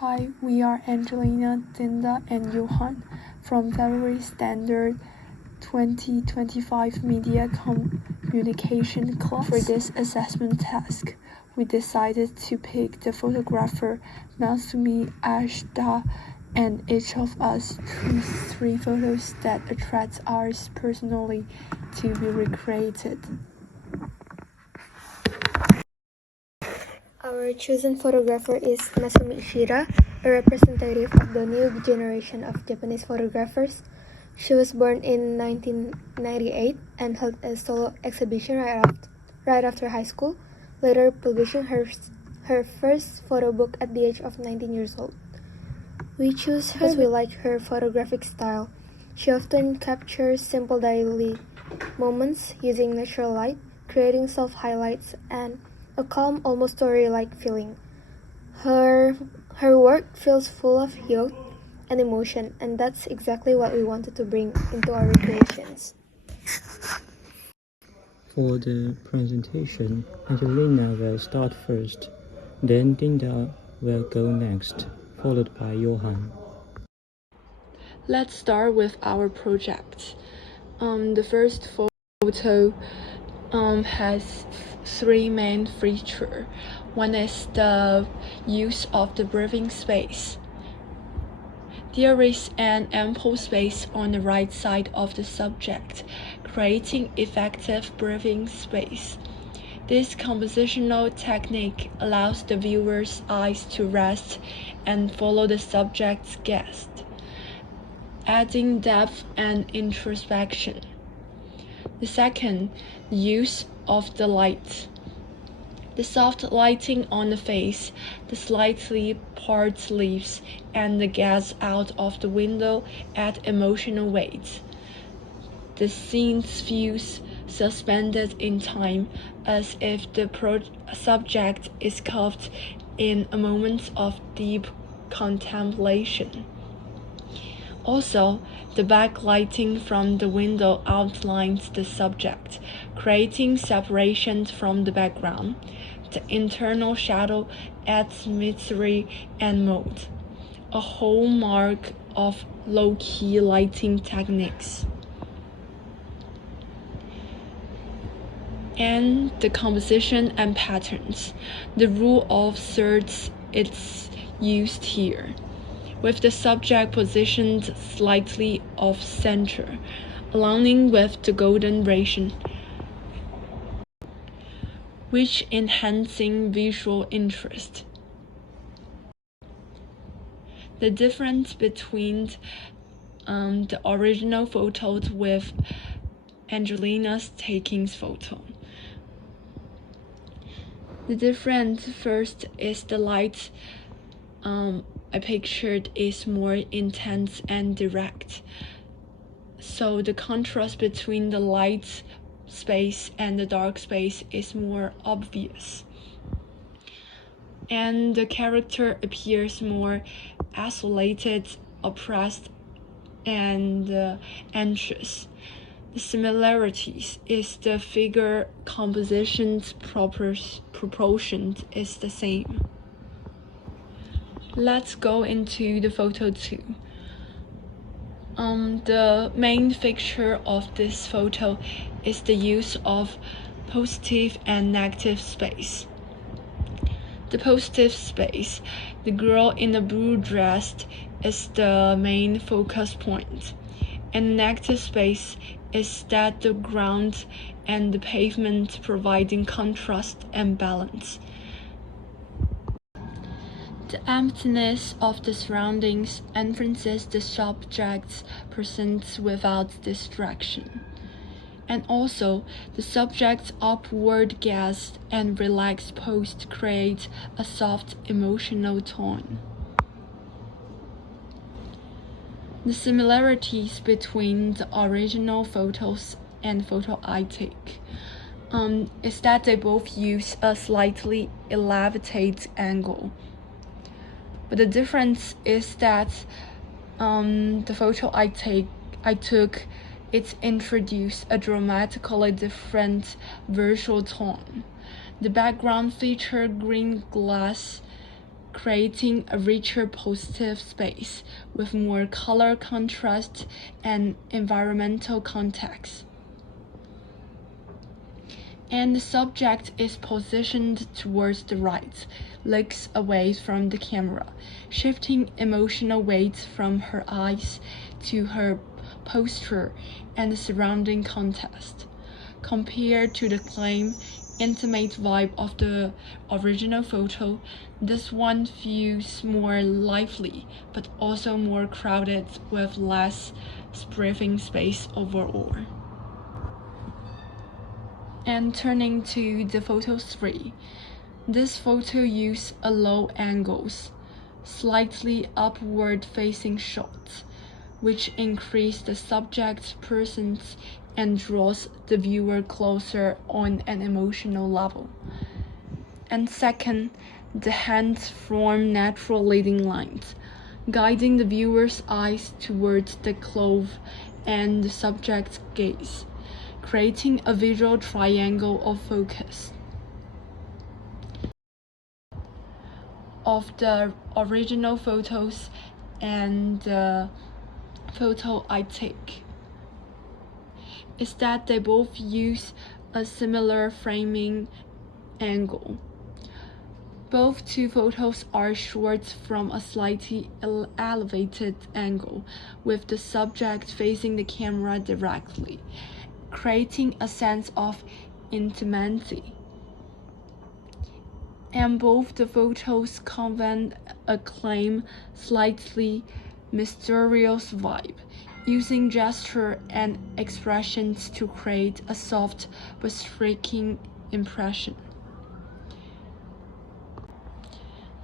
Hi, we are Angelina, Dinda, and Johan from February Standard 2025 Media Communication class. For this assessment task, we decided to pick the photographer Masumi Ashita, and each of us choose 3 photos that attract us personally to be recreated. Our chosen photographer is Masumi Ishida, a representative of the new generation of Japanese photographers. She was born in 1998 and held a solo exhibition right after high school, later publishing her first photo book at the age of 19 years old. We choose her because we like her photographic style. She often captures simple daily moments using natural light, creating self-highlights and a calm, almost story-like feeling. Her work feels full of youth and emotion, and that's exactly what we wanted to bring into our recreations. For the presentation, Angelina will start first, then Dinda will go next, followed by Johan. Let's start with our project. The first photo has 3 main features. One is the use of the breathing space. There is an ample space on the right side of the subject, creating effective breathing space. This compositional technique allows the viewer's eyes to rest and follow the subject's gaze, adding depth and introspection. The second, use of the light. The soft lighting on the face, the slightly parted lips, and the gaze out of the window add emotional weight. The scene feels suspended in time, as if the subject is caught in a moment of deep contemplation. Also, the backlighting from the window outlines the subject, creating separation from the background. The internal shadow adds mystery and mood, a hallmark of low-key lighting techniques. And the composition and patterns. The rule of thirds is used here, with the subject positioned slightly off-center, aligning with the golden ratio, which enhancing visual interest. The difference between the original photos with Angelina's taking photo. The difference first is the light I pictured is more intense and direct. So the contrast between the light space and the dark space is more obvious. And the character appears more isolated, oppressed, and anxious. The similarities is the figure composition's proportion is the same. Let's go into the photo 2. The main feature of this photo is the use of positive and negative space. The positive space, the girl in the blue dress, is the main focus point, and negative space is that the ground and the pavement providing contrast and balance. The emptiness of the surroundings emphasizes the subject's presence without distraction. And also, the subject's upward gaze and relaxed pose create a soft emotional tone. The similarities between the original photos and photo I take is that they both use a slightly elevated angle. But the difference is that the photo I took, it introduced a dramatically different visual tone. The background featured green glass, creating a richer positive space with more color contrast and environmental context. And the subject is positioned towards the right, legs away from the camera, shifting emotional weight from her eyes to her posture and the surrounding context. Compared to the calm, intimate vibe of the original photo, this one feels more lively, but also more crowded with less breathing space overall. And turning to the photo 3, this photo uses a low angles, slightly upward facing shot, which increase the subject's presence and draws the viewer closer on an emotional level. And second, the hands form natural leading lines, guiding the viewer's eyes towards the cloth and the subject's gaze, creating a visual triangle of focus. Of the original photos and the photo I take is that they both use a similar framing angle. Both two photos are shot from a slightly elevated angle, with the subject facing the camera directly, creating a sense of intimacy. And both the photos convey a calm, slightly mysterious vibe, using gesture and expressions to create a soft but striking impression.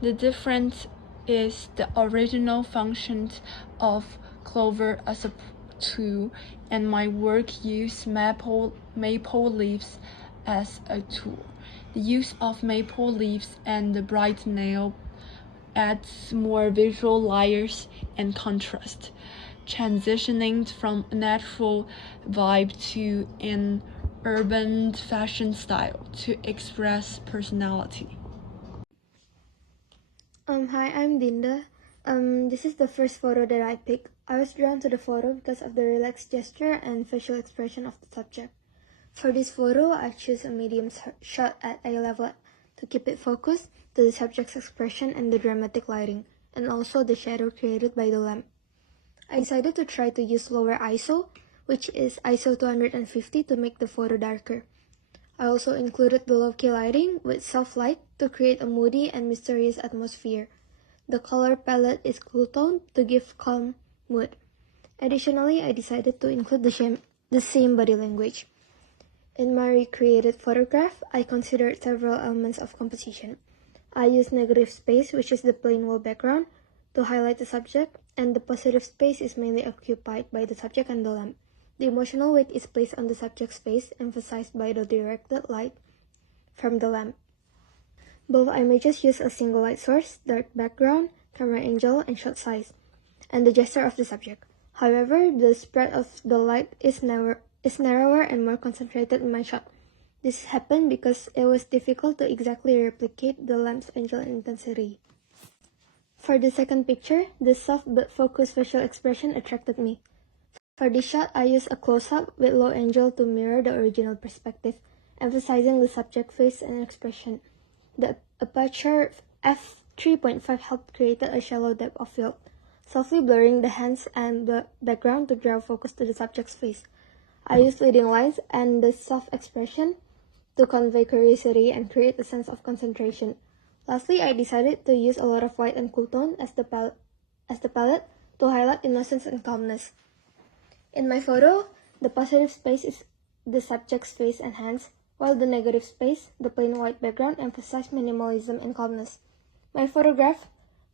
The difference is the original functions of clover as a tool, and my work used maple leaves as a tool. The use of maple leaves and the bright nail adds more visual layers and contrast, transitioning from a natural vibe to an urban fashion style to express personality. Hi, I'm Dinda. This is the first photo that I picked. I was drawn to the photo because of the relaxed gesture and facial expression of the subject. For this photo, I chose a medium shot at eye level to keep it focused to the subject's expression and the dramatic lighting, and also the shadow created by the lamp. I decided to try to use lower ISO, which is ISO 250, to make the photo darker. I also included the low-key lighting with soft light to create a moody and mysterious atmosphere. The color palette is cool tone to give calm mood. Additionally, I decided to include the same body language. In my recreated photograph, I considered several elements of composition. I used negative space, which is the plain wall background, to highlight the subject, and the positive space is mainly occupied by the subject and the lamp. The emotional weight is placed on the subject's face, emphasized by the directed light from the lamp. Both images use a single light source, dark background, camera angle, and shot size, and the gesture of the subject. However, the spread of the light is narrower and more concentrated in my shot. This happened because it was difficult to exactly replicate the lamp's angle intensity. For the second picture, the soft but focused facial expression attracted me. For this shot, I used a close-up with low angle to mirror the original perspective, emphasizing the subject face and expression. The aperture f3.5 helped create a shallow depth of field, softly blurring the hands and the background to draw focus to the subject's face. I used leading lines and the soft expression to convey curiosity and create a sense of concentration. Lastly, I decided to use a lot of white and cool tone as the palette to highlight innocence and calmness. In my photo, the positive space is the subject's face and hands, while the negative space, the plain white background, emphasizes minimalism and calmness. My photograph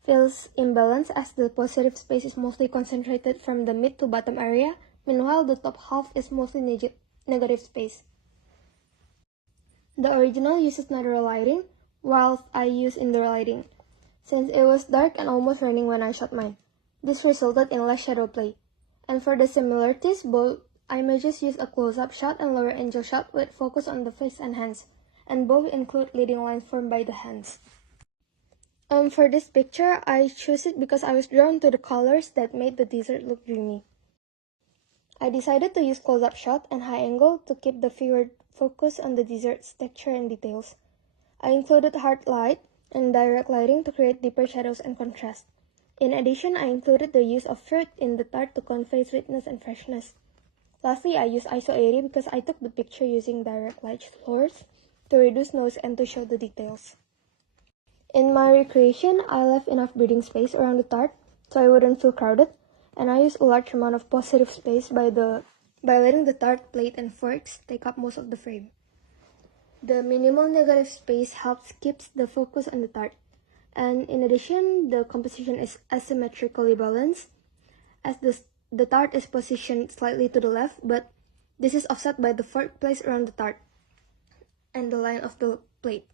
feels imbalanced as the positive space is mostly concentrated from the mid to bottom area, meanwhile the top half is mostly negative space. The original uses natural lighting, while I use indoor lighting, since it was dark and almost raining when I shot mine. This resulted in less shadow play. And for the similarities, both images use a close-up shot and lower angle shot with focus on the face and hands, and both include leading lines formed by the hands. For this picture, I chose it because I was drawn to the colors that made the desert look dreamy. I decided to use close-up shot and high angle to keep the viewer focused on the desert's texture and details. I included hard light and direct lighting to create deeper shadows and contrast. In addition, I included the use of fruit in the tart to convey sweetness and freshness. Lastly, I used ISO 80 because I took the picture using direct light floors to reduce noise and to show the details. In my recreation, I left enough breathing space around the tart so I wouldn't feel crowded, and I used a large amount of positive space by letting the tart plate and forks take up most of the frame. The minimal negative space helps keeps the focus on the tart, and in addition, the composition is asymmetrically balanced, as the tart is positioned slightly to the left, but this is offset by the fork placed around the tart and the line of the plate.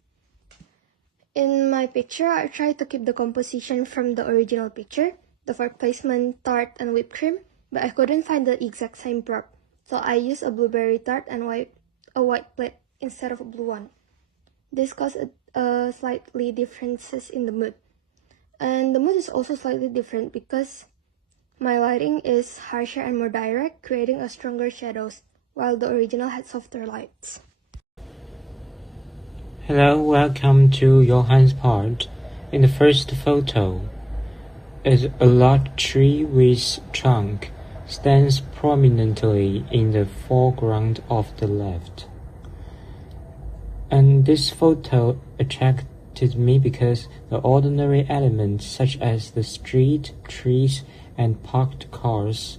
In my picture, I tried to keep the composition from the original picture, the fork placement, tart, and whipped cream, but I couldn't find the exact same prop, so I used a blueberry tart and a white plate instead of a blue one. This caused slightly differences in the mood. And the mood is also slightly different because my lighting is harsher and more direct, creating a stronger shadows, while the original had softer lights. Hello, welcome to Johan's part. In the first photo, is a large tree with trunk stands prominently in the foreground of the left. And this photo attracted me because the ordinary elements such as the street, trees, and parked cars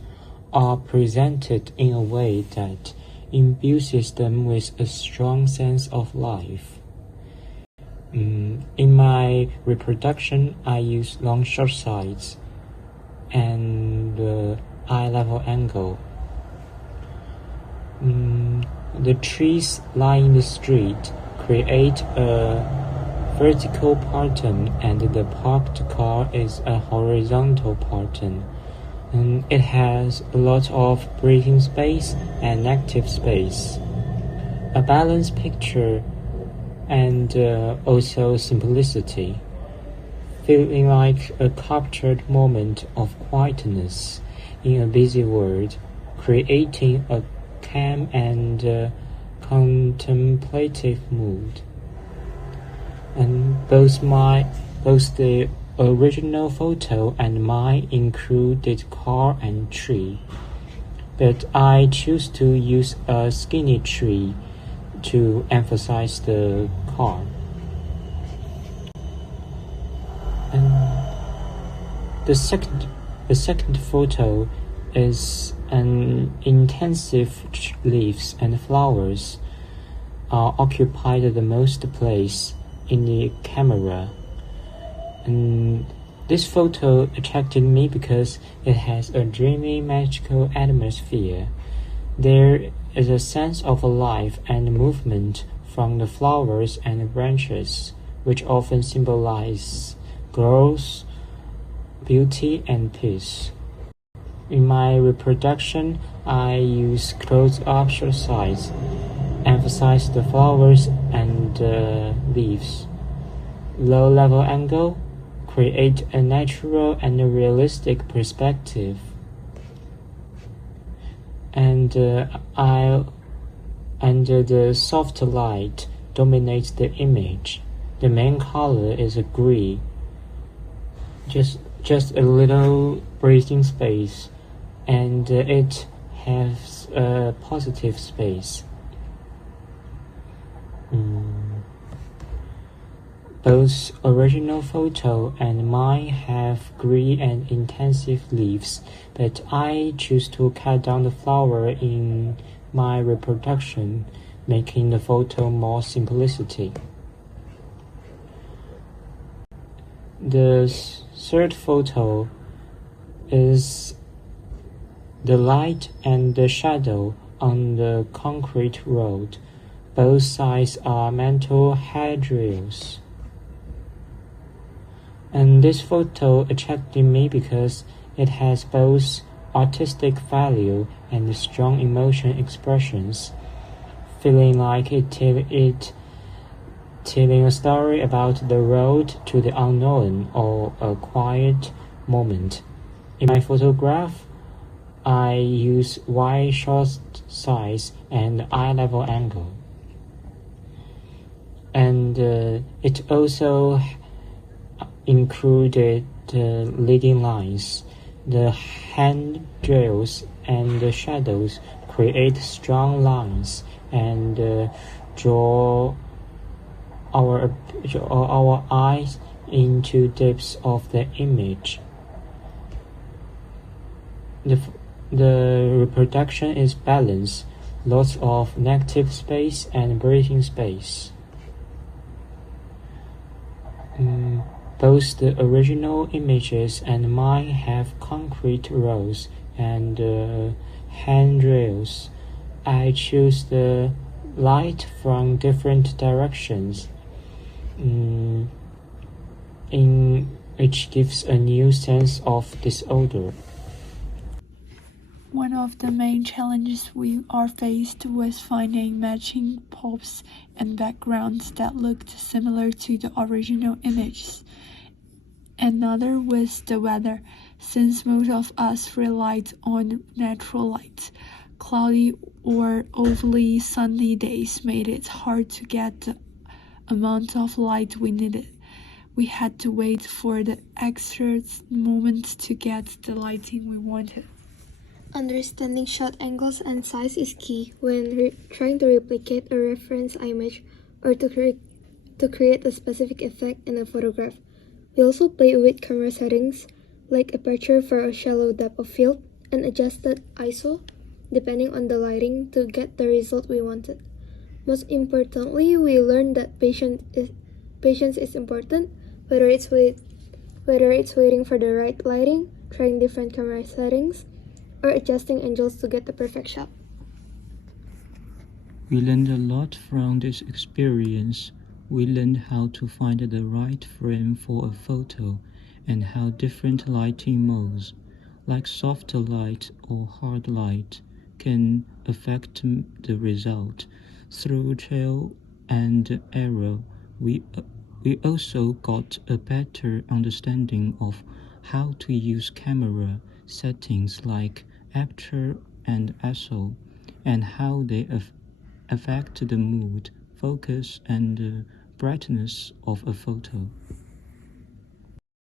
are presented in a way that imbues them with a strong sense of life. In my reproduction, I use long shot sides and eye level angle. The trees lying in the street create a vertical pattern, and the parked car is a horizontal pattern. And it has a lot of breathing space and active space. A balanced picture and also simplicity, feeling like a captured moment of quietness in a busy world, creating a calm and contemplative mood. And both the original photo and mine included car and tree, but I choose to use a skinny tree to emphasize the car. And the second photo is an intensive leaves and flowers occupied the most place in the camera. And this photo attracted me because it has a dreamy, magical atmosphere. There is a sense of life and movement from the flowers and branches, which often symbolize growth, beauty, and peace. In my reproduction, I use close-up shot sides, emphasize the flowers and leaves. Low-level angle, create a natural and realistic perspective. And the soft light dominates the image. The main color is a gray, just a little breathing space, and it has a positive space. Both original photo and mine have green and intensive leaves, but I choose to cut down the flower in my reproduction, making the photo more simplicity. The third photo is the light and the shadow on the concrete road. Both sides are metal handrails. And this photo attracted me because it has both artistic value and strong emotion expressions, feeling like it telling a story about the road to the unknown or a quiet moment. In my photograph, I use wide shot size and eye-level angle. And it also included leading lines. The handrails and the shadows create strong lines and draw our eyes into depths of the image. The reproduction is balanced, lots of negative space and breathing space. Both the original images and mine have concrete rows and handrails. I choose the light from different directions, which gives a new sense of disorder. One of the main challenges we are faced was finding matching props and backgrounds that looked similar to the original images. Another was the weather, since most of us relied on natural light. Cloudy or overly sunny days made it hard to get the amount of light we needed. We had to wait for the extra moment to get the lighting we wanted. Understanding shot angles and size is key when trying to replicate a reference image or to create a specific effect in a photograph. We also play with camera settings, like aperture for a shallow depth of field, and adjusted ISO, depending on the lighting, to get the result we wanted. Most importantly, we learned that patience is important, whether it's waiting for the right lighting, trying different camera settings, or adjusting angles to get the perfect shot. We learned a lot from this experience. We learned how to find the right frame for a photo and how different lighting modes, like soft light or hard light, can affect the result. Through trial and error, we also got a better understanding of how to use camera settings like aperture and ISO and how they affect the mood, focus, and brightness of a photo.